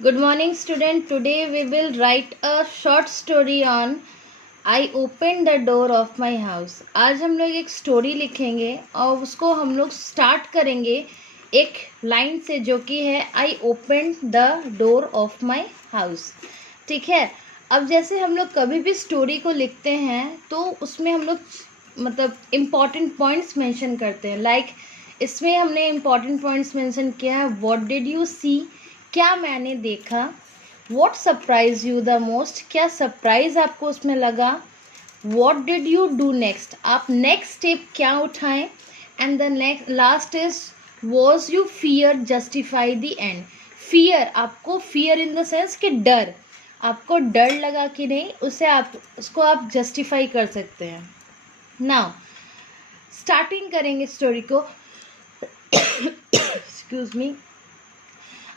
Good morning, student. Today we will write a short story on I opened the door of my house. आज हम लोग एक story लिखेंगे और उसको हम लोग स्टार्ट करेंगे एक लाइन से जो कि है I opened the door of my house. ठीक है. अब जैसे हम लोग कभी भी स्टोरी को लिखते हैं तो उसमें हम लोग मतलब इम्पॉर्टेंट पॉइंट्स मेंशन करते हैं. लाइक इसमें हमने इम्पॉर्टेंट पॉइंट्स मेंशन किया है. व्हाट डिड यू सी, क्या मैंने देखा. What surprise you the most, क्या सरप्राइज आपको उसमें लगा. What did you do next, आप नेक्स्ट स्टेप क्या उठाएं. And the next last is was you fear justify the end. Fear, आपको फियर इन द सेंस कि डर, आपको डर लगा कि नहीं, उसे आप उसको आप जस्टिफाई कर सकते हैं. नाउ स्टार्टिंग करेंगे स्टोरी को. Excuse me.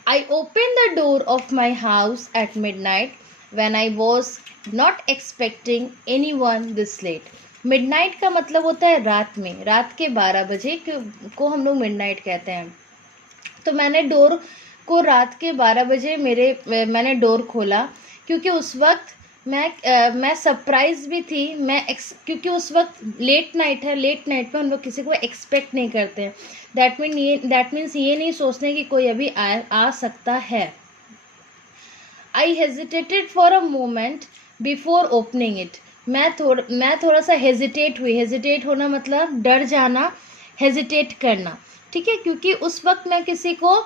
I opened the door of my house at midnight when I was not expecting anyone this late. Midnight का मतलब होता है रात में, रात के 12 बजे को हम लोग midnight कहते हैं. तो मैंने डोर को रात के 12 बजे मैंने डोर खोला क्योंकि उस वक्त मैं सरप्राइज भी थी. क्योंकि उस वक्त लेट नाइट है. लेट नाइट पे हम लोग किसी को एक्सपेक्ट नहीं करते हैं. दैट मीन्स ये नहीं सोचते कि कोई अभी आ सकता है. I hesitated for a moment before opening it. मैं थोड़ा सा हेजिटेट हुई. हेजिटेट होना मतलब डर जाना, हेजिटेट करना. ठीक है. क्योंकि उस वक्त मैं किसी को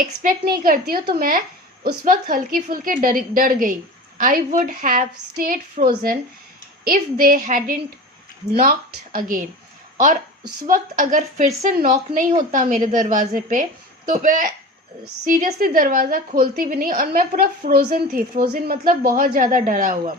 एक्सपेक्ट नहीं करती हूँ तो मैं उस वक्त हल्की फुल्की डर गई. I would have stayed frozen if they hadn't knocked again. और उस वक्त अगर फिर से नॉक नहीं होता मेरे दरवाजे पे तो मैं सीरियसली दरवाज़ा खोलती भी नहीं. और मैं पूरा फ्रोज़न थी. फ्रोज़न मतलब बहुत ज़्यादा डरा हुआ.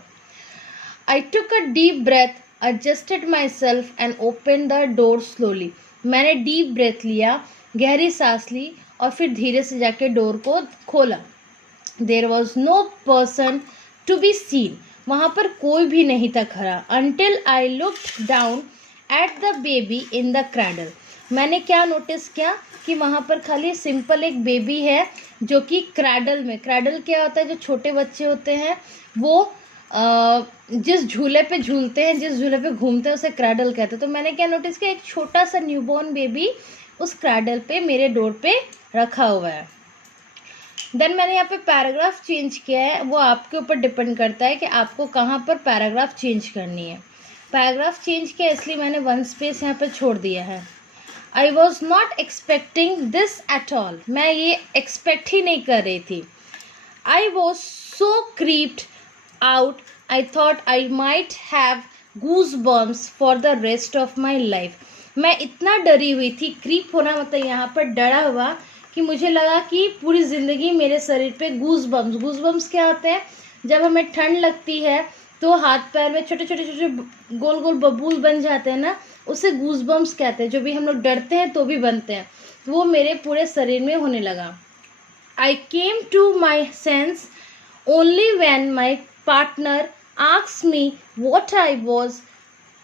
I took a deep breath, adjusted my self and open the door slowly. मैंने डीप ब्रेथ लिया, गहरी सांस ली और फिर धीरे से जाके डोर को खोला. There was no person to be seen. वहाँ पर कोई भी नहीं था खड़ा. Until I looked down at the baby in the cradle. मैंने क्या नोटिस किया कि वहाँ पर खाली सिंपल एक बेबी है जो कि क्रैडल में. क्रैडल क्या होता है, जो छोटे बच्चे होते हैं वो जिस झूले पे झूलते हैं, जिस झूले पे घूमते हैं उसे क्रैडल कहते हैं. तो मैंने क्या नोटिस किया, एक छोटा सा न्यूबॉर्न बेबी उस क्रैडल पे मेरे डोर पे रखा हुआ है. देन मैंने यहाँ पे पैराग्राफ चेंज किया है. वो आपके ऊपर डिपेंड करता है कि आपको कहाँ पर पैराग्राफ चेंज करनी है. पैराग्राफ चेंज किया इसलिए मैंने 1 स्पेस यहाँ पर छोड़ दिया है. I was not expecting this at all. मैं ये एक्सपेक्ट ही नहीं कर रही थी. I was so creeped out I thought I might have goose bumps for the rest of my life. मैं इतना डरी हुई थी. क्रीप होना मतलब यहाँ पर डरा हुआ कि मुझे लगा कि पूरी ज़िंदगी मेरे शरीर पे गूज बम्स क्या होते हैं, जब हमें ठंड लगती है तो हाथ पैर में छोटे छोटे गोल गोल बबूल बन जाते हैं ना, उसे गूज बम्स कहते हैं. जो भी हम लोग डरते हैं तो भी बनते हैं. वो मेरे पूरे शरीर में होने लगा. I came to my sense only when my partner asked me what I was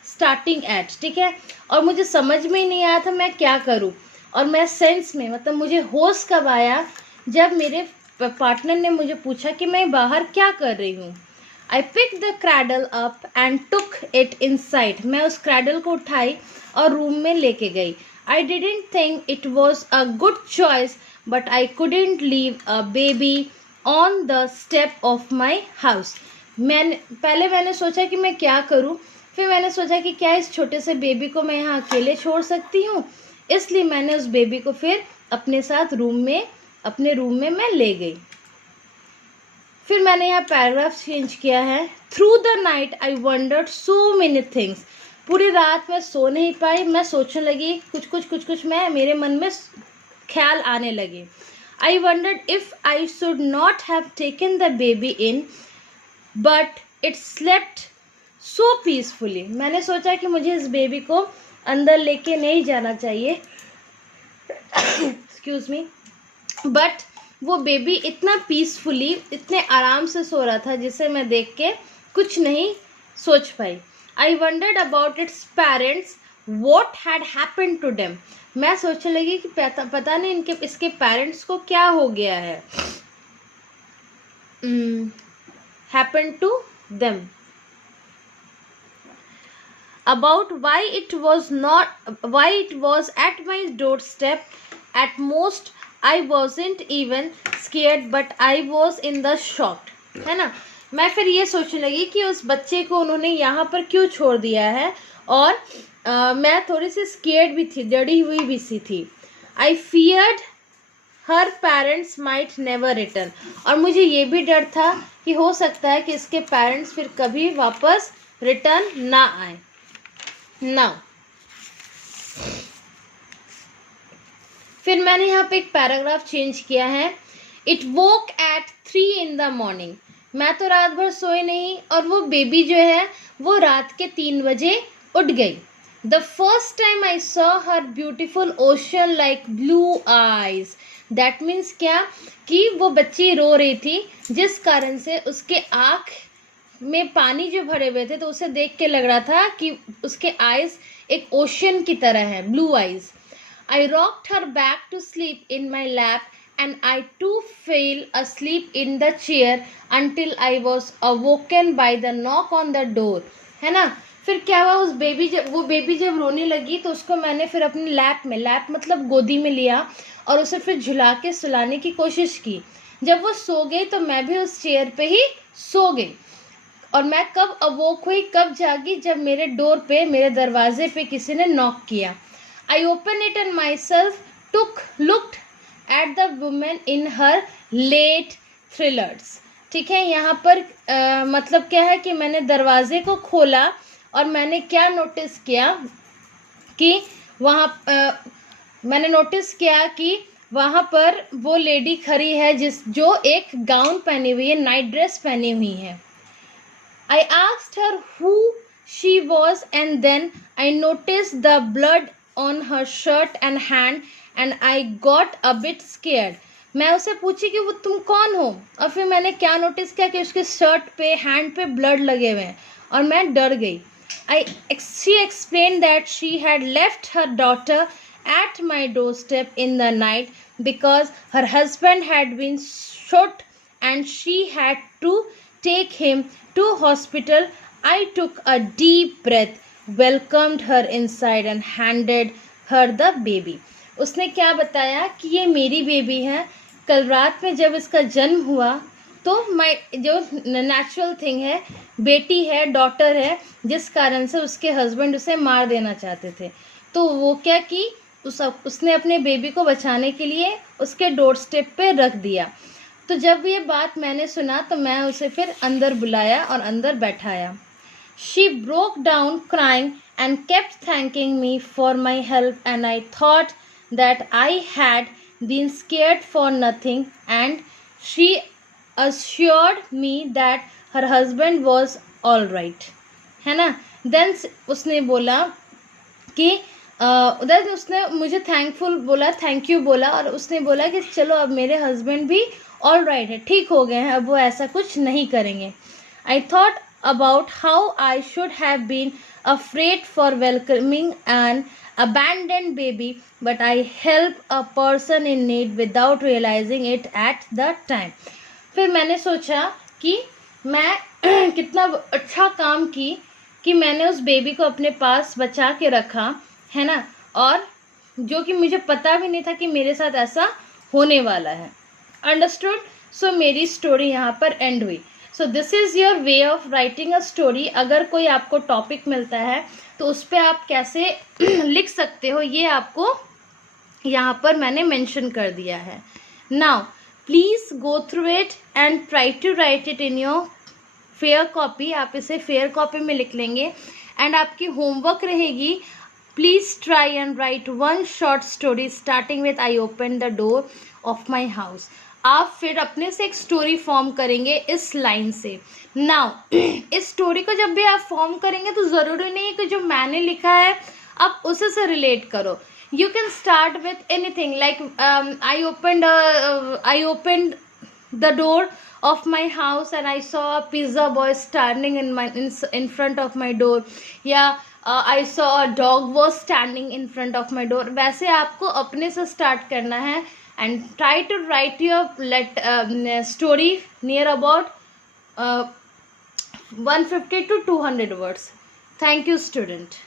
starting at. ठीक है. और मुझे समझ में ही नहीं आया था मैं क्या करूं. और मैं सेंस में मतलब मुझे होश कब आया, जब मेरे पार्टनर ने मुझे पूछा कि मैं बाहर क्या कर रही हूँ. I pick the cradle up and took it inside. मैं उस क्रैडल को उठाई और रूम में लेके गई. I didn't think it was a good choice but I couldn't leave a baby on the step of my house. मैंने सोचा कि मैं क्या करूँ. फिर मैंने सोचा कि क्या इस छोटे से बेबी को मैं यहाँ अकेले छोड़ सकती हूँ. इसलिए मैंने उस बेबी को फिर अपने साथ अपने रूम में मैं ले गई. फिर मैंने यहाँ पैराग्राफ चेंज किया है. Through the night I wandered so many things. पूरी रात मैं सो नहीं पाई. मैं सोचने लगी कुछ मेरे मन में ख्याल आने लगे. आई wandered if I should not have taken the baby in but it slept so peacefully. मैंने सोचा कि मुझे इस बेबी को अंदर लेके नहीं जाना चाहिए. Excuse me. बट वो बेबी इतना पीसफुली, इतने आराम से सो रहा था जिसे मैं देख के कुछ नहीं सोच पाई. I wondered about its parents what had happened to them. मैं सोचने लगी कि पता नहीं इसके पेरेंट्स को क्या हो गया है. happened to them. About why it was at my doorstep. At most I wasn't even scared, but I was in the shocked. है ना, मैं फिर ये सोचने लगी कि उस बच्चे को उन्होंने यहाँ पर क्यों छोड़ दिया है, और मैं थोड़ी सी स्केर्ड भी थी, डरी हुई भी सी थी. आई फियर्ड हर पेरेंट्स माइट नेवर रिटर्न. और मुझे ये भी डर था कि हो सकता है कि इसके पेरेंट्स फिर कभी वापस रिटर्न ना आए. नाउ फिर मैंने यहाँ पे एक पैराग्राफ चेंज किया है. It woke at 3 in the morning. मैं तो रात भर सोई नहीं, और वो बेबी जो है वो रात के 3 बजे उठ गई. The first time I saw her beautiful ocean like blue eyes. That means क्या कि वो बच्ची रो रही थी, जिस कारण से उसके आँख में पानी जो भरे हुए थे, तो उसे देख के लग रहा था कि उसके आईज एक ओशन की तरह है, blue eyes. I rocked her back to sleep in my lap, and I too fell asleep in the chair until I was awoken by the knock on the door. है ना, फिर क्या हुआ, वो बेबी जब रोने लगी तो उसको मैंने फिर अपने लैप मतलब गोदी में लिया, और उसे फिर झुला के सुलाने की कोशिश की. जब वो सो गई तो मैं भी उस चेयर पे ही सो गई. और मैं कब अवोक हुई, कब जागी, जब मेरे डोर पे, मेरे दरवाजे पे किसी ने नॉक किया. I opened it and myself looked at the woman in her late thrillers. ठीक है, यहाँ पर मतलब क्या है कि मैंने दरवाजे को खोला और मैंने क्या नोटिस किया कि मैंने नोटिस किया कि वहाँ पर वो लेडी खड़ी है जो एक गाउन पहनी हुई है, नाइट ड्रेस पहनी हुई है. I asked her who she was, and then I noticed the blood on her shirt and hand, and I got a bit scared. मैं उसे पूछी कि वो तुम कौन हो, और फिर मैंने क्या नोटिस किया कि उसके शर्ट पे, हैंड पे ब्लड लगे हुए हैं, और मैं डर गई. She explained that she had left her daughter at my doorstep in the night because her husband had been shot and she had to take him to hospital. I took a deep breath, welcomed her inside and handed her the baby. उसने क्या बताया कि ये मेरी baby है. कल रात में जब इसका जन्म हुआ तो जो नेचुरल थिंग है, बेटी है, डॉटर है, जिस कारण से उसके हस्बैंड उसे मार देना चाहते थे, तो वो क्या कि उसने अपने बेबी को बचाने के लिए उसके डोर स्टेप पे रख दिया. तो जब ये बात मैंने सुना तो मैं उसे फिर अंदर बुलाया और अंदर बैठाया. She broke down crying and kept thanking me for my help, and I thought that I had been scared for nothing, and she assured me that her husband was all right. है ना. Then उसने बोला कि उधर उसने मुझे thank you बोला, और उसने बोला कि चलो अब मेरे हस्बैंड भी ऑल राइट है, ठीक हो गए हैं, अब वो ऐसा कुछ नहीं करेंगे. I thought about how I should have been afraid for welcoming an abandoned baby, but I helped a person in need without realizing it at the time. फिर मैंने सोचा कि मैं कितना अच्छा काम की कि मैंने उस बेबी को अपने पास बचा के रखा, है ना, और जो कि मुझे पता भी नहीं था कि मेरे साथ ऐसा होने वाला है. अंडरस्टूड. सो मेरी स्टोरी यहाँ पर एंड हुई. So this is your way of writing a story. अगर कोई आपको टॉपिक मिलता है तो उस पर आप कैसे लिख सकते हो, ये आपको यहाँ पर मैंने मेंशन कर दिया है. Now please go through it and try to write it in your fair copy. आप इसे फेयर कॉपी में लिख लेंगे. एंड आपकी होमवर्क रहेगी, please try and right one short story starting with I open the door of my house. आप फिर अपने से एक स्टोरी फॉर्म करेंगे इस लाइन से. नाउ इस स्टोरी को जब भी आप फॉर्म करेंगे तो ज़रूरी नहीं है कि जो मैंने लिखा है आप उसे से रिलेट करो. You can start with anything like I open the door of my house and I saw a pizza boy standing in front of my door, या I saw a dog was standing in front of my door. वैसे आपको अपने से start करना है, and try to write your story near about 150 to 200 words. Thank you, student.